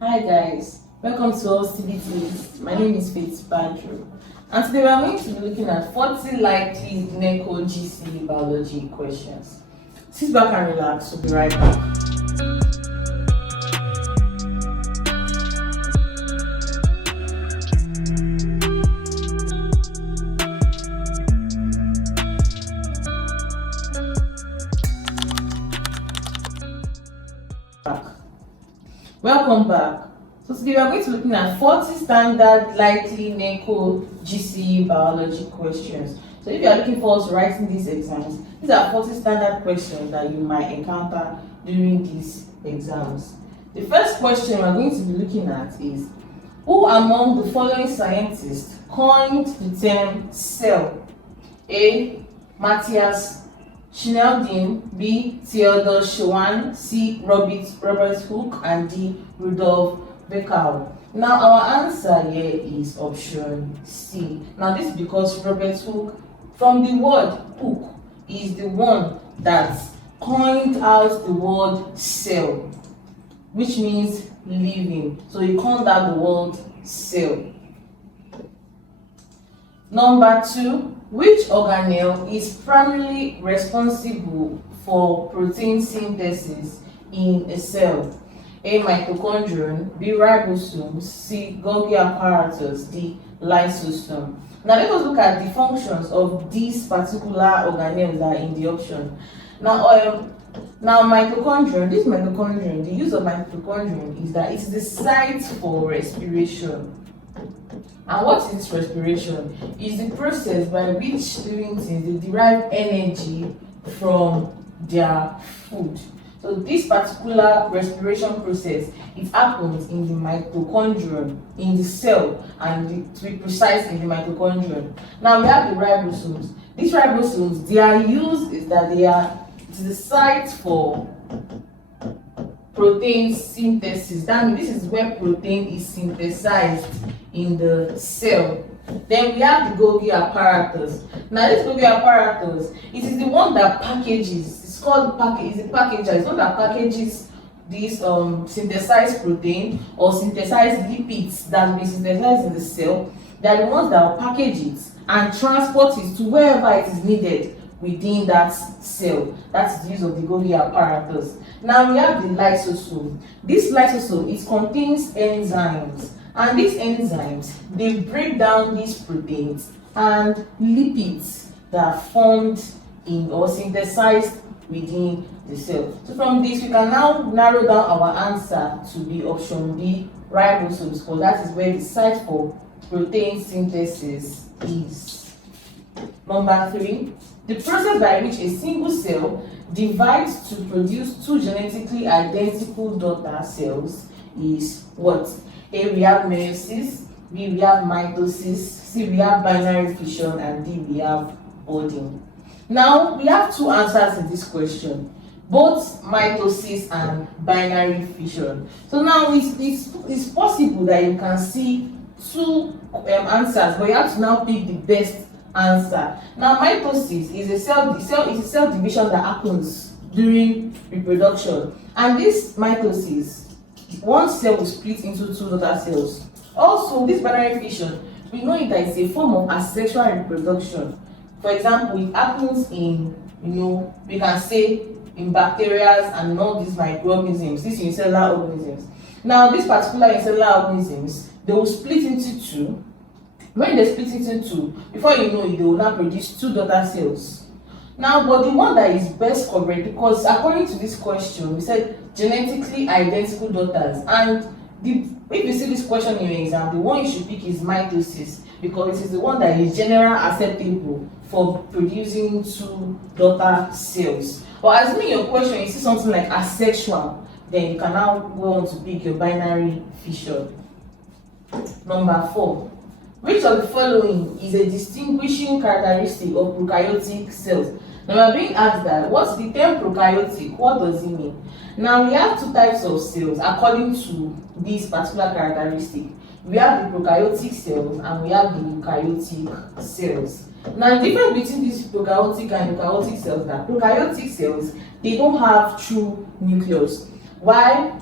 Hi guys, welcome to ALLCBTs. My name is Photosynthesis, and today we are going to be looking at 40 likely NECO GCE biology questions. Sit back and relax, we'll be right back. Welcome back. So today we are going to be looking at 40 standard likely NECO GCE biology questions. So if you are looking forward to writing these exams, these are 40 standard questions that you might encounter during these exams. The first question we are going to be looking at is, who among the following scientists coined the term cell? A. Matthias Schneiderlin, B. Theodor Schwann, C. Robert Hooke, and D. Rudolf Virchow. Now our answer here is option C. Now this is because Robert Hooke, from the word hook, is the one that coined out the word cell, which means living. So he coined out the word cell. Number 2. Which organelle is primarily responsible for protein synthesis in a cell? A. Mitochondrion, B. Ribosomes, C. Golgi apparatus, D. Lysosome. Now let us look at the functions of these particular organelles that are in the option. Now mitochondrion, the use of mitochondrion is that it is the site for respiration. And what is this respiration? It's the process by which living things they derive energy from their food. So this particular respiration process, it happens in the mitochondrion, in the cell, and to be precise, in the mitochondrion. Now we have the ribosomes. These ribosomes, their use is that it is the site for protein synthesis. That means this is where protein is synthesized in the cell. Then we have the Golgi apparatus. Now this Golgi apparatus, it is the one that packages. It's called it's a packager. It's one that packages this synthesized protein or synthesized lipids that will be synthesized in the cell. They are the ones that will package it and transport it to wherever it is needed within that cell. That's the use of the Golgi apparatus. Now we have the lysosome. This lysosome, it contains enzymes, and these enzymes, they break down these proteins and lipids that are formed in or synthesized within the cell. So from this we can now narrow down our answer to be option B, ribosomes, because that is where the site for protein synthesis is. Number 3. The process by which a single cell divides to produce two genetically identical daughter cells is what? A. We have meiosis, B. We have mitosis, C. We have binary fission, and D. We have budding. Now we have two answers in this question, both mitosis and binary fission. So now it's possible that you can see two answers, but you have to now pick the best answer. Now mitosis is a cell division that happens during reproduction, and this mitosis, one cell will split into two daughter cells. Also, this binary fission, we know it as a form of asexual reproduction. For example, it happens in, we can say in bacteria and all these microorganisms, these unicellular organisms. Now these particular unicellular organisms, they will split into two. When they split into two, before you know it, they will now produce two daughter cells. Now, but the one that is best covered, because according to this question, we said genetically identical daughters, and if you see this question in your exam, the one you should pick is mitosis, because it is the one that is generally acceptable for producing two daughter cells. But assuming your question, you see something like asexual, then you can now go on to pick your binary fission. Number 4. Which of the following is a distinguishing characteristic of prokaryotic cells? Now we are being asked that, what's the term prokaryotic? What does it mean? Now we have two types of cells according to this particular characteristic. We have the prokaryotic cells and we have the eukaryotic cells. Now the difference between these prokaryotic and eukaryotic cells, that prokaryotic cells, they don't have true nucleus, while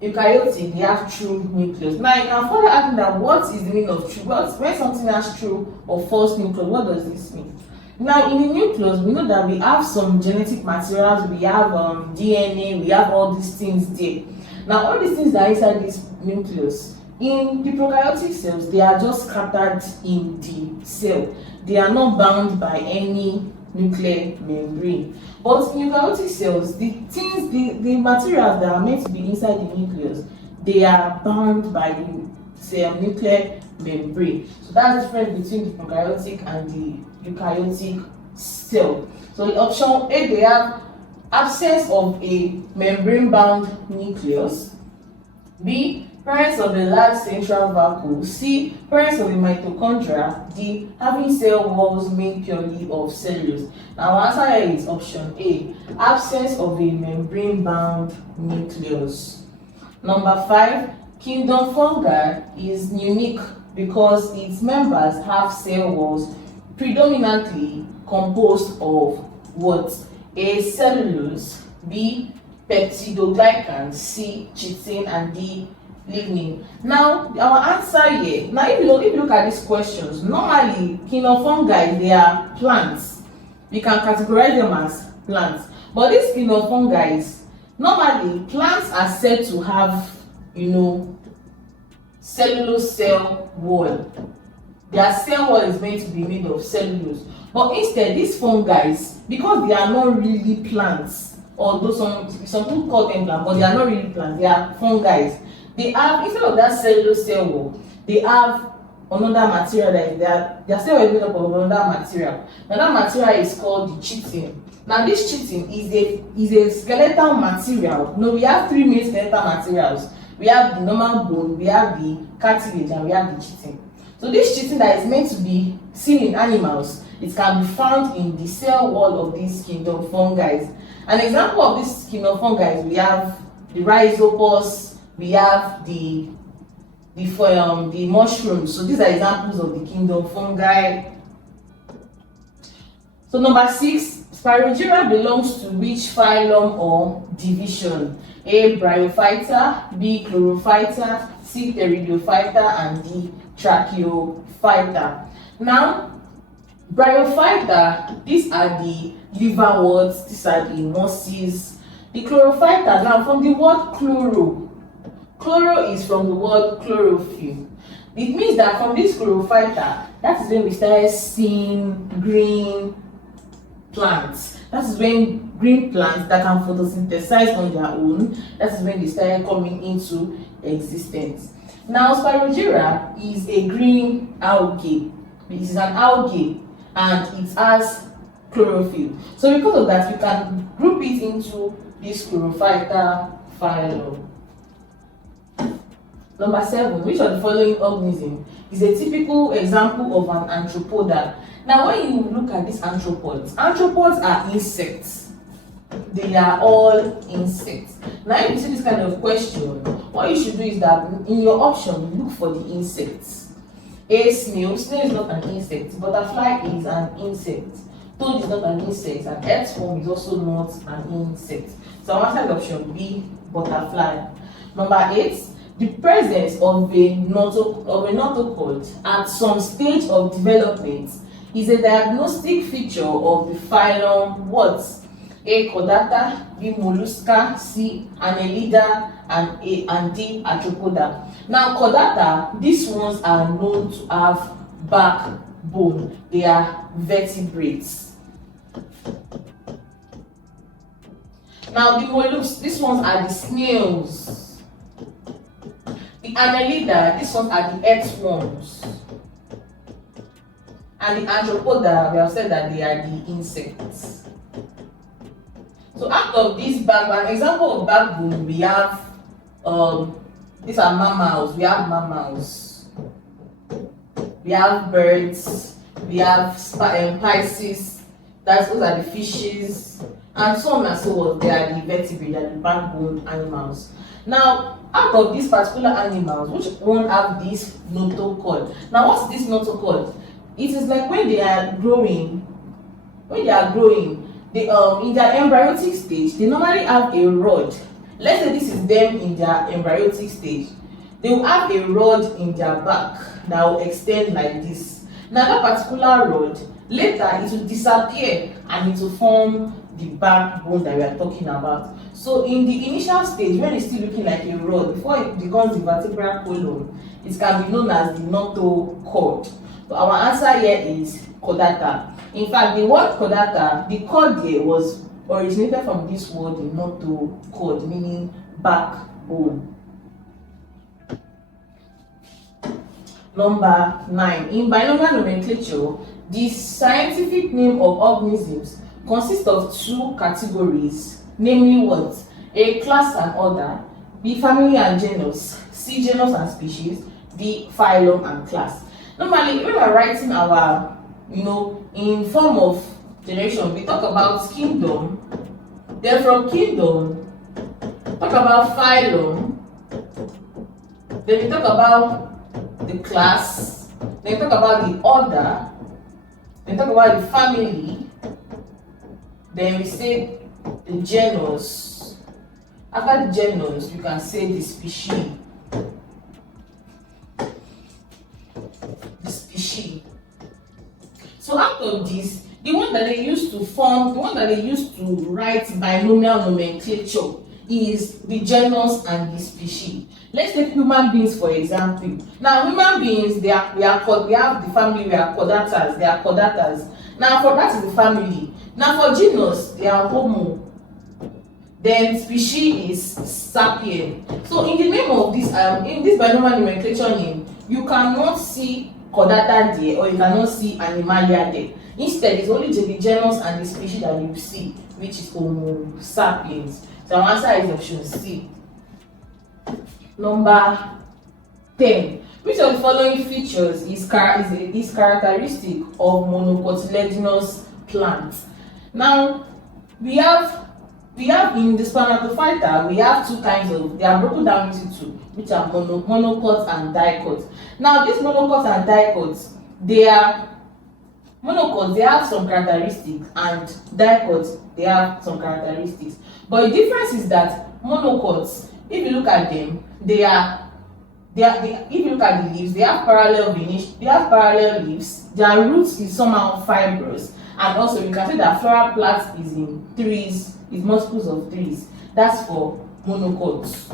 eukaryotic, they have true nucleus. Now you can further ask that what is the meaning of true? When something has true or false nucleus, what does this mean? Now in the nucleus, we know that we have some genetic materials, we have DNA, we have all these things there. Now all these things that are inside this nucleus, in the prokaryotic cells, they are just scattered in the cell. They are not bound by any nuclear membrane. But in eukaryotic cells, the materials that are meant to be inside the nucleus, they are bound by the nuclear membrane. So that's the difference between the prokaryotic and the eukaryotic cell. So in option A, they have absence of a membrane-bound nucleus. B, presence of a large central vacuole. C, presence of a mitochondria. D, having cell walls made purely of cellulose. Now our answer here is option A, absence of a membrane-bound nucleus. Number 5, kingdom fungi is unique because its members have cell walls predominantly composed of what? A, cellulose. B, peptidoglycan. C, chitin. And D, lignin. Now our answer here, now if you look at these questions, normally kingdom fungi, they are plants. We can categorize them as plants. But these kingdom fungi, normally plants are said to have, cellulose cell wall. Their cell wall is meant to be made of cellulose. But instead, these fungi, because they are not really plants, although some people call them plants, but they are not really plants, they are fungi. They have, instead of that cellulose cell wall, they have another material that their cell is made up of another material. Now that material is called the chitin. Now this chitin is a skeletal material. No, we have three main skeletal materials. We have the normal bone, we have the cartilage, and we have the chitin. So this chitin that is meant to be seen in animals, it can be found in the cell wall of these kingdom fungi. An example of these kingdom fungi, we have the rhizopus, we have the mushrooms. So these are examples of the kingdom fungi. So number 6, Spirogyra belongs to which phylum or division? A, Bryophyta, B, Chlorophyta, C, Pteridophyta, and D, Tracheophyta. Now, Bryophyta, these are the liverworts, these are the mosses. The Chlorophyta, now from the word chloro is from the word chlorophyll. It means that from this Chlorophyta, that is when we started seeing green plants. That is when green plants that can photosynthesize on their own, that is when they started coming into existence. Now, Spirogyra is a green algae. It is an algae and it has chlorophyll. So because of that, we can group it into this Chlorophyta phylum. Number 7, which of the following organism is a typical example of an arthropod? Now, when you look at these arthropods are insects. They are all insects. Now, if you see this kind of question, what you should do is that in your option, look for the insects. A, snail. Snail is not an insect. Butterfly is an insect. Toad is not an insect. And earthworm is also not an insect. So I'm answering option B, butterfly. Number 8, the presence of a notochord at some stage of development is a diagnostic feature of the phylum what? A, Chordata, B, mollusca, C, Annelida, and D, Arthropoda. Now, Chordata, these ones are known to have backbone. They are vertebrates. Now, the mollusks, these ones are the snails. The Annelida, these ones are the earthworms. And the Arthropoda, we have said that they are the insects. So out of this backbone, an example of backbone, we have these are mammals. We have mammals. We have birds. We have Pisces. Those are the fishes, and so on and so on. They are the vertebrates, they are the backbone animals. Now, out of these particular animals, which one have this notochord? Now, what's this notochord? It is like when they are growing. They in their embryonic stage, they normally have a rod let's say this is them in their embryotic stage, they will have a rod in their back that will extend like this. Now that particular rod, later it will disappear and it will form the backbone that we are talking about. So in the initial stage, when it's still looking like a rod, before it becomes the vertebral column, it can be known as the notochord. So our answer here is chordata. In fact, the word chordata, the chord here was originated from this word, the notochord, meaning backbone. Number 9. In binomial nomenclature, the scientific name of organisms consists of two categories, namely what? A class and order, B family and genus, C genus and species, D phylum and class. Normally, when we are writing our, in form of generation, we talk about kingdom, then from kingdom, talk about phylum, then we talk about the class, then we talk about the order, then talk about the family, then we say the genus. After the genus, we can say the species. So out of this, the one that they use to form, the one that they use to write binomial nomenclature is the genus and the species. Let's take human beings for example. Now human beings, we have the family, we are chordatas, they are chordatas. Now for that is the family. Now for genus, they are Homo. Then species is sapien. So in the name of this, in this binomial nomenclature name, you cannot see chordata there, or you cannot see animalia there. Instead, it's only the genus and the species that you see, which is Homo sapiens. So our answer is option C. Number 10. Which of the following features is characteristic of monocotyledonous plants? Now, we have in the spermatophyta, we have two kinds of, they are broken down into two, which are monocots and dicots. Now, these monocots and dicots, they are monocots, they have some characteristics, and dicots, they have some characteristics. But the difference is that monocots, if you look at them, if you look at the leaves, they have parallel leaves, their roots is somehow fibrous, and also you can say that floral plant is in threes, is multiples of threes. That's for monocots.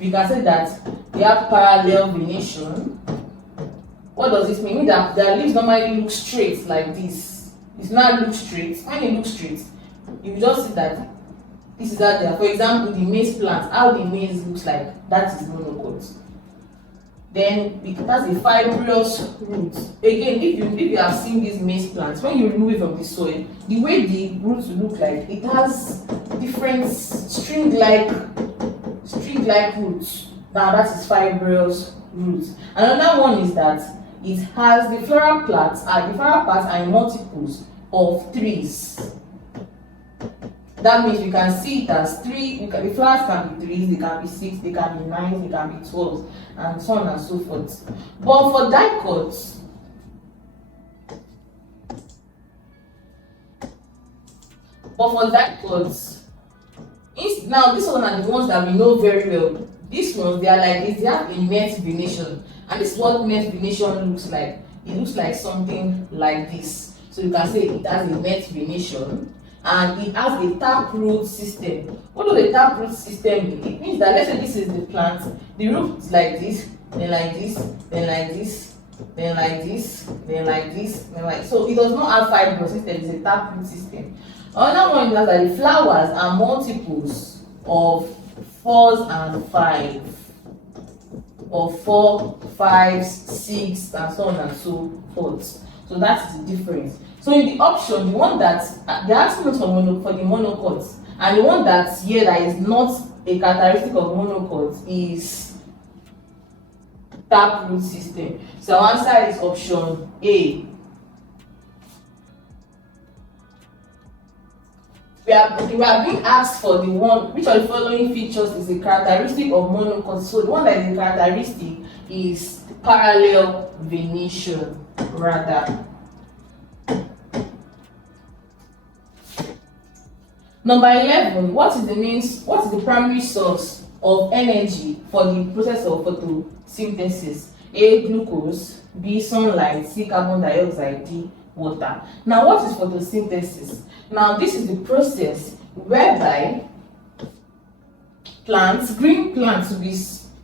We can say that they have parallel venation. What does this mean? It means that their leaves normally look straight like this. It's not look straight. When they look straight, you just see that this is out there. For example, the maize plant, how the maize looks like, that is monocot. Then it has a fibrous root. Again, if you have seen these maize plants, when you remove it from the soil, the way the roots look like, it has different string-like roots. Now that is fibrous roots. Another one is that it has the floral parts are in multiples of threes. That means we can see it as three. The flowers can be threes, they can be six, they can be nines, they can be 12, and so on and so forth. But for dicots, now these one are the ones that we know very well. These ones, they are like this, they have a net venation, and this is what net venation looks like. It looks like something like this. So you can say it has a net venation. And it has a taproot system. What does the taproot system mean? It means that, let's say this is the plant, the root is like this, then like this, then like this, then like this, then like this, then like so. It does not have fibrous system, it's a taproot system. Another one is that the flowers are multiples of 4s and 5, or 4, 5, 6, and so on and so forth. So that's the difference. So in the option, the one that they ask me for the monocots, and the one that's here that is not a characteristic of monocots is taproot system. So our answer is option A. We are being asked for the one which of the following features is a characteristic of monocots. So the one that is a characteristic is parallel venation rather. Number 11, what is the primary source of energy for the process of photosynthesis? A, glucose, B, sunlight, C, carbon dioxide, D, water. Now, what is photosynthesis? Now, this is the process whereby plants, green plants to be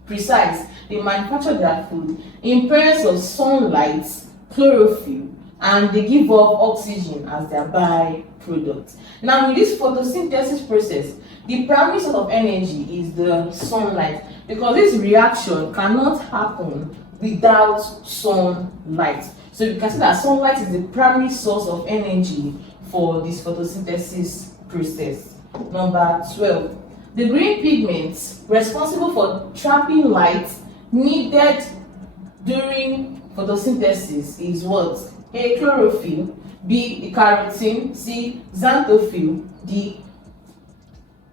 precise, they manufacture their food in presence of sunlight, chlorophyll, and they give off oxygen as their byproduct. Now, in this photosynthesis process, the primary source of energy is the sunlight, because this reaction cannot happen without sunlight. So you can see that sunlight is the primary source of energy for this photosynthesis process. Number 12, the green pigments responsible for trapping light needed during photosynthesis is what? A, chlorophyll, B, carotene, C, xanthophyll, D,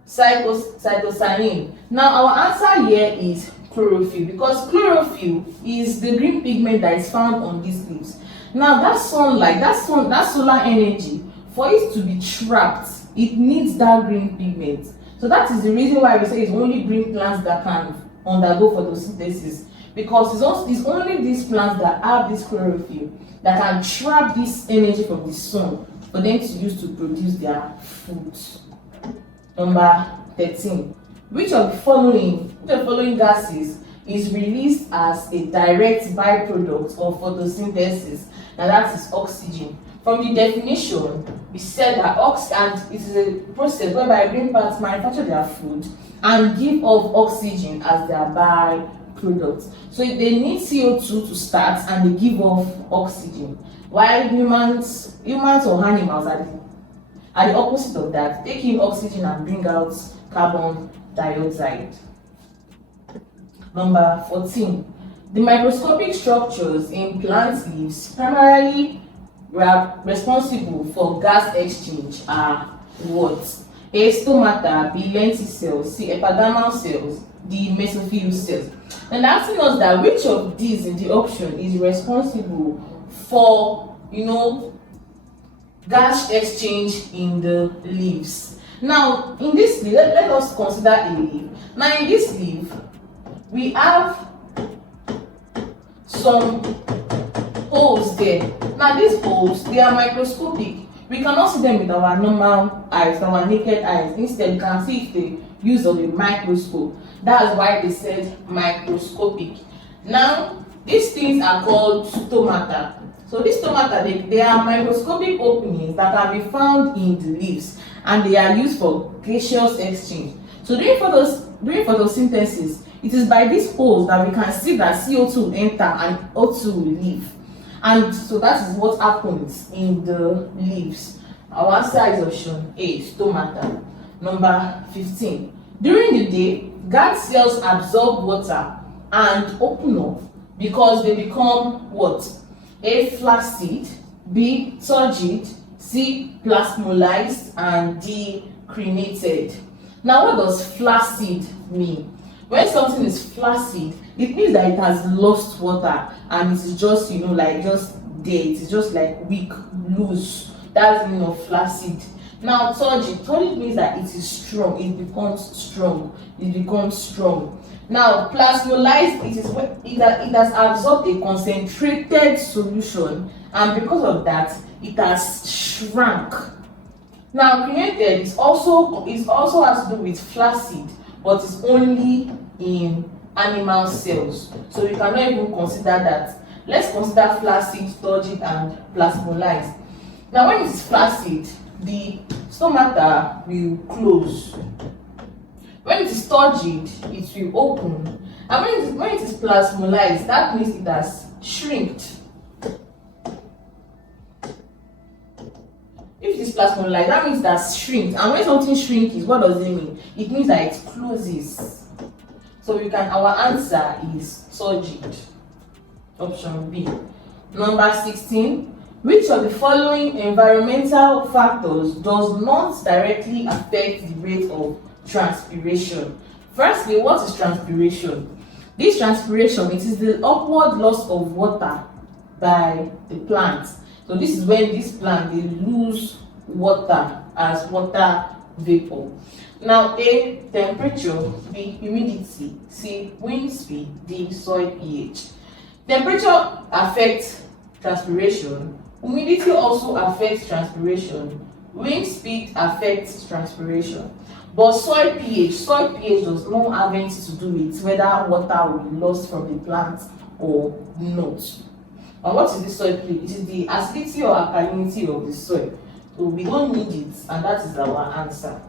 cytosine. Now our answer here is chlorophyll, because chlorophyll is the green pigment that is found on these leaves. Now that sunlight, that solar energy, for it to be trapped, it needs that green pigment. So that is the reason why we say it's only green plants that can undergo photosynthesis, because it's only these plants that have this chlorophyll that can trap this energy from the sun for them to use to produce their food. Number 13, which of the following gases is released as a direct byproduct of photosynthesis? Now that is oxygen. From the definition, we said that it is a process whereby green plants manufacture their food and give off oxygen as their byproduct. So they need CO2 to start and they give off oxygen. While humans or animals are the opposite of that, take in oxygen and bring out carbon dioxide. Number 14, the microscopic structures in plant leaves primarily responsible for gas exchange are what? A, stomata, B, lenticels, C, epidermal cells, D, mesophyll cells. And asking us that which of these in the option is responsible for, gas exchange in the leaves. Now, in this leaf, let us consider a leaf. Now, in this leaf, we have some holes there. Now, these holes, they are microscopic. We cannot see them with our normal eyes, our naked eyes. Instead, we can see if the use of a microscope. That's why they said microscopic. Now, these things are called stomata. So these stomata, they are microscopic openings that can be found in the leaves, and they are used for gaseous exchange. So during photosynthesis, it is by these holes that we can see that CO2 will enter and O2 will leave. And so that is what happens in the leaves. Our answer is option A, stomata. Number 15. During the day, guard cells absorb water and open up because they become what? A, flaccid, B, turgid, C, plasmolized, and D, crenated. Now, what does flaccid mean? When something is flaccid, it means that it has lost water and it is just, just there. It is just like weak, loose. That's the meaning of flaccid. Now, turgid means that it is strong. It becomes strong. Now, plasmolized, it has absorbed a concentrated solution, and because of that, it has shrunk. Now, created is also has to do with flaccid, but it's only in animal cells. So we cannot even consider that. Let's consider flaccid, turgid, and plasmolized. Now, when it is flaccid, the stomata will close. When it is turgid, it will open. And when it is plasmolized, that means it has shrinked. If it is plasmolized, that means it has shrinked. And when something shrinks, what does it mean? It means that it closes. So our answer is turgid. Option B. Number 16. Which of the following environmental factors does not directly affect the rate of transpiration? Firstly, what is transpiration? This transpiration, it is the upward loss of water by the plant. So this is when this plant, they lose water as water vapor. Now A, temperature, B, humidity, C, wind speed, D, soil pH. Temperature affects transpiration, humidity also affects transpiration, wind speed affects transpiration. But soil pH does not have anything to do with whether water will be lost from the plant or not. And what is the soil pH? It is the acidity or alkalinity of the soil. So we don't need it, and that is our answer.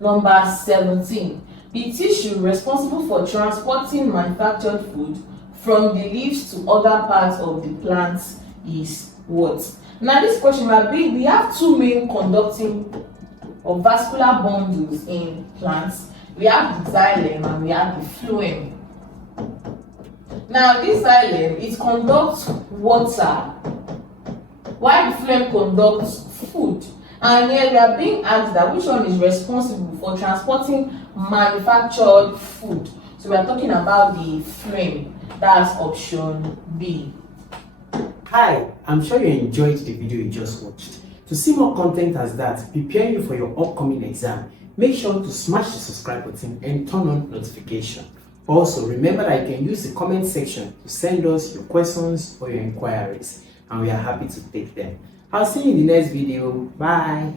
Number 17. The tissue responsible for transporting manufactured food from the leaves to other parts of the plant is what? Now this question we have two main conducting or vascular bundles in plants. We have the xylem and we have the phloem. Now this xylem, it conducts water, while the phloem conducts food. And here we are being asked that which one is responsible for transporting manufactured food. So we are talking about the phloem. That's option B. Hi, I'm sure you enjoyed the video you just watched. To see more content as that, preparing you for your upcoming exam, make sure to smash the subscribe button and turn on notification. Also, remember that you can use the comment section to send us your questions or your inquiries, and we are happy to take them. I'll see you in the next video. Bye.